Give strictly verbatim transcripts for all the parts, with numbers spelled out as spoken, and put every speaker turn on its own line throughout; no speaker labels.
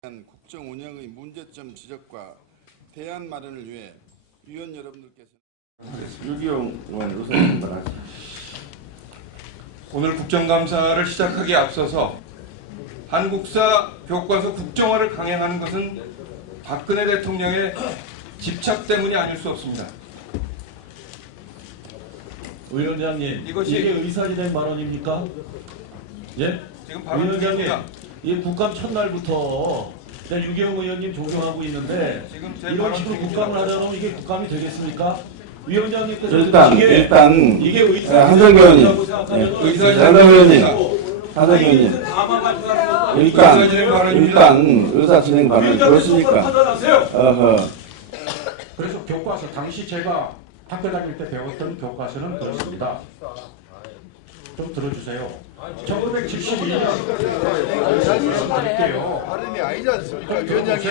국정 운영의 문제점 지적과 대안 마련을 위해 위원 여러분들께서
유기용 의원 의사 말하시.
오늘 국정감사를 시작하기에 앞서서 한국사 교과서 국정화를 강행하는 것은 박근혜 대통령의 집착 때문이 아닐 수 없습니다.
위원장님,
이것이
이게 의사진행 발언입니까? 예?
지금 발언
위원장님,
중입니다.
이 국감 첫날부터 제가 유기영 의원님 존경하고 있는데
지금 제
이런
발언
식으로
중입니다.
국감을 하자면 이게 국감이 되겠습니까? 위원장님께서
일단
이게,
일단
이게
한석 의원님,
의사진행
한석 의원님,
발언입니다.
한석 의원님, 일단 일단 의사 진행 발언 그렇습니까? 어허.
그래서 교과서 당시 제가 학교 다닐 때 배웠던 교과서는 그렇습니다. 좀 들어주세요. 천구백칠십이 년 드릴게요.
발언이 아니지 않습니까, 위원장님?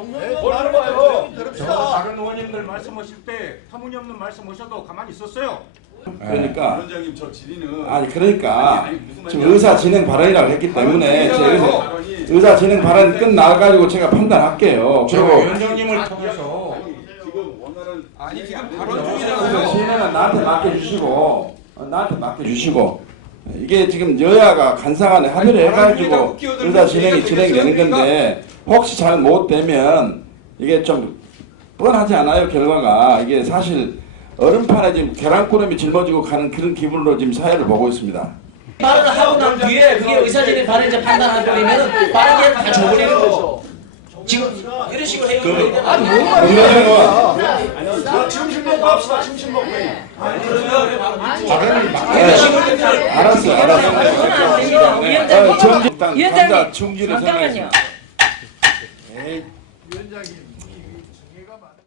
저 다른 의원님들 말씀하실 때 터무니없는 말씀 하셔도 가만히 있었어요.
그러니까
위원장님 저 질의는
아니 그러니까 지금 의사 진행 발언이라고 했기 때문에 제가 의사 진행 발언 끝나가지고 제가 판단할게요.
저
그리고
위원장님을 통해서
지금 원활한
아니 지금 발언
의사
중이잖아요.
진행은 나한테 맡겨주시고 나한테 맡겨주시고 이게 지금 여야가 간사간에 합의를 해가지고 의사 진행이 진행되는 건데 혹시 잘못되면 이게 좀 뻔하지 않아요? 결과가 이게 사실 얼음판에 지금 계란구름이 짊어지고 가는 그런 기분으로 지금 사회를 보고 있습니다.
발언을 하고 난 뒤에 그게 의사진행 발언인지 판단하게 되면 발언이 다 줘버리는 거죠. 지금 이런 식으로 해요. 아니 뭐가
의원님은
점심 먹고 합시다. 점심 먹고.
알았어, 알았어.
그건 안 됩니다. 위원장님.
전 일단
위원장님.
감사 충지를
잠깐만요.
생각했습니다.
위원장님 이 기회가 많아요.